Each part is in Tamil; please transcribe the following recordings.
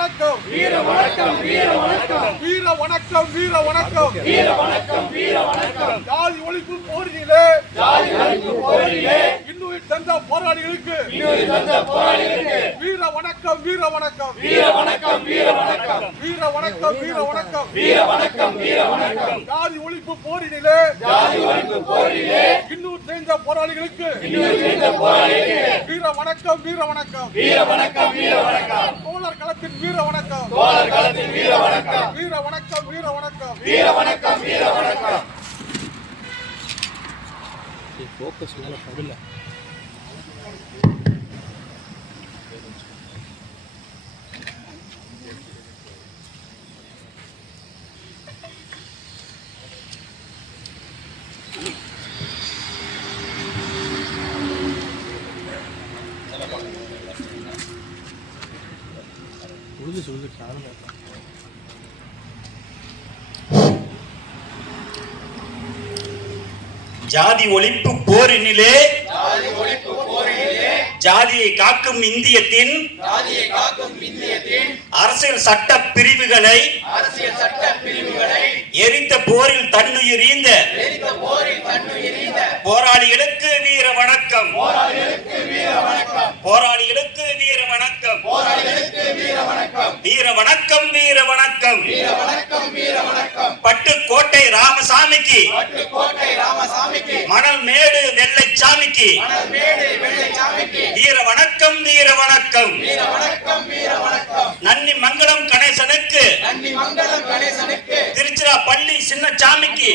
வணக்கம். வீர வணக்கம் வீர வணக்கம். வீர வணக்கம் வீர வணக்கம். வீர வணக்கம் வீர வணக்கம். ஜாதி ஒழிப்பு போரிலே. ஜாதி ஒழிப்பு போரிலே. இன்னுயிர் தந்த போராளிகளுக்கு. தந்த போராளிகளுக்கு. வீர வணக்கம் வீர வணக்கம். வீர வணக்கம் வீர வணக்கம். வீர வணக்கம் வீர வணக்கம். வீர வணக்கம் வீர வணக்கம். ஜாதி ஒழிப்பு போரினிலே ஜாதி ஒழிப்பு போரிலே. இன்னுயிர் போராளிகளுக்கு. வீர வணக்கம் வீர வணக்கம். வீர வணக்கம் வீர வணக்கம் தோழர் களத்தின் வீர வணக்கம். தோழர் களத்தின் வீர வணக்கம் வீர வணக்கம். வீர வணக்கம் வீர வணக்கம் வீர வணக்கம் ஃபோக்கஸ் மேலே படல. ஜாதி ஒழிப்பு போரினிலே ஜாதியை காக்கும் இந்தியத்தின் அரசியல் சட்ட பிரிவுகளை எரிந்த போரில் தன்னுயிரீந்த போராளிகளுக்கு வணக்கம். போராளிகளுக்கு வீர வணக்கம். போராளிகளுக்கு வீர வணக்கம். போராளிகளுக்கு வீர வணக்கம். வீர வணக்கம் வீர வணக்கம். வீர வணக்கம் வீர வணக்கம். பட்டுக்கோட்டை ராமசாமிக்கு. பட்டுக்கோட்டை ராமசாமிக்கு. மணல் மேடு வெள்ளைச்சாமிக்கு. மணல்மேடு வெள்ளைச்சாமிக்கு. வீர வணக்கம் வீர வணக்கம். வீர வணக்கம் வீர வணக்கம். நன்னி மங்கலம் கணேசனுக்கு. நன்றி மங்களம் கணேசனுக்கு. திருச்சிராப்பள்ளி சின்னச்சாமிக்கு.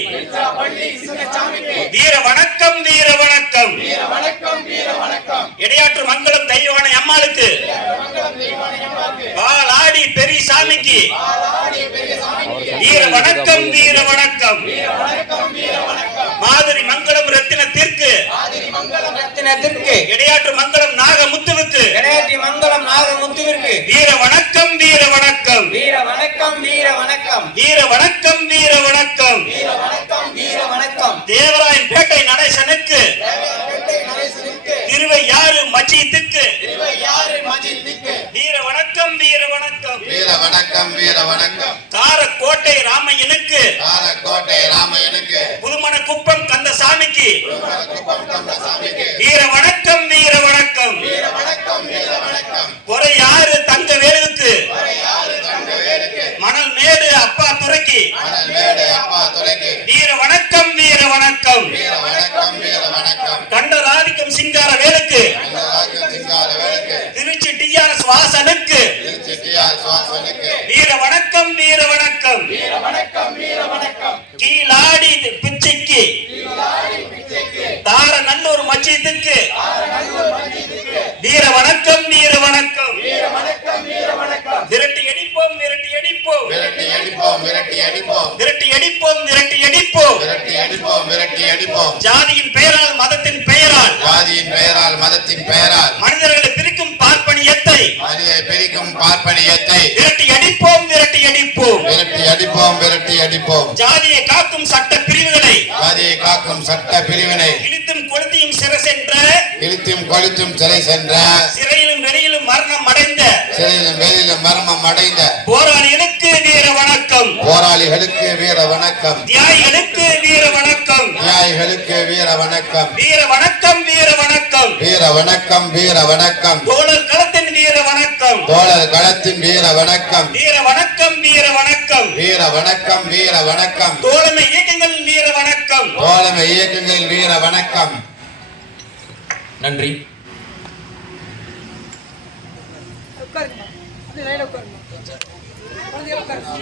பள்ளி சின்னசாமிக்கு வீர வணக்கம் வீர வணக்கம் வீர வணக்கம் வீர வணக்கம் மங்களம் தெய்வானை அம்மாளுக்கு. மங்களம் பெரியசாமிக்கு பெரிய சாமிக்கு. வீர வணக்கம் வீர வணக்கம். மாதிரி மங்களம் ரத்தினத்திற்கு. ரத்தினத்திற்கு இடையாற்று மங்களம் நாகமுத்துவுக்கு. இடையாற்றி மங்களம் நாகமுத்துவிற்கு வீர வணக்கம் வீர வணக்கம். வீர வணக்கம் வீர வணக்கம். வீர வணக்கம் வீர வணக்கம் வீர வணக்கம் வீர வணக்கம் தேவராயன் பேட்டை நடேசனுக்கு. திருவையா மஜீத்துக்கு. வீர வணக்கம் வீர வணக்கம். வீர வணக்கம் வீர வணக்கம். காரக்கோட்டை ராமையனுக்கு. காலக்கோட்டை ராமையனுக்கு. கந்தசாமிக்கு. குப்பம் கந்தசாமிக்கு. வீர வணக்கம் வீர வணக்கம். வீர வணக்கம் வீர வணக்கம். வேலுவுக்கு யாரு தங்க வேலுக்கு மணல் மேடு அப்பா துறைக்கு. மணல் மேடு அப்பா துறைக்கு. வீர வணக்கம் வீர வணக்கம். வீர வணக்கம் வீர வணக்கம் கண்டராதிக்கம் சிங்கார வேலுக்கு கண்டராஜன் சிங்கார வேலுக்கு திருச்சி திருச்சி டிஆர் சுவாசனுக்கு வீர வணக்கம் வீர வணக்கம் கீழாடி பிச்சைக்கு. தார நல்லூர் மஜீத்துக்கு வீர வணக்கம் வீர வணக்கம் வீர வணக்கம் வீர வணக்கம் விரட்டி அடிப்போம் விரட்டி அடிப்போம். விரட்டி அடிப்போம் விரட்டி அடிப்போம். விரட்டி அடிப்போம் விரட்டி அடிப்போம். விரட்டி அடிப்போம் விரட்டி அடிப்போம். ஜாதியின் பெயரால் மதத்தின் பெயரால். ஜாதியின் பெயரால் மதத்தின் பெயரால். மனிதர்களை பிரிக்கும் பார்ப்பனியத்தை மனிதை பிரிக்கும் பார்ப்பனியத்தை. விரட்டி அடிப்போம் விரட்டி அடிப்போம். விரட்டி அடிப்போம் விரட்டி அடிப்போம். ஜாதியை காக்கும் சட்ட பிரிவுகளை. ஜாதியை காக்கும் சட்ட பிரிவினை. இழுத்தும் கொளுத்தியும் சிறசென்ற இழுத்தும் கொளுத்தும் சிறை சென்ற. சிறையிலும் வெளியிலும் மரணம் அடைந்த. சிறையிலும் வெளியிலும் மர்மம் அடைந்த. போராளிகளுக்கு வீர வணக்கம். போராளிகளுக்கு வீர வணக்கம். தியாகிகளுக்கு வீர வணக்கம். நியாயிகளுக்கு வீர வணக்கம். வீர வணக்கம் வீர வணக்கம். வீர வணக்கம் வீர வணக்கம். தோழர் களத்தின் வீர வணக்கம். தோழர் களத்தின் வீர வணக்கம். வீர வணக்கம் வீர வணக்கம். வீர வணக்கம் வீர வணக்கம். தோழமை இயக்கங்கள் வீர வணக்கம். தோழமை இயக்கங்களின் வீர வணக்கம். நன்றி. உட்காருங்க.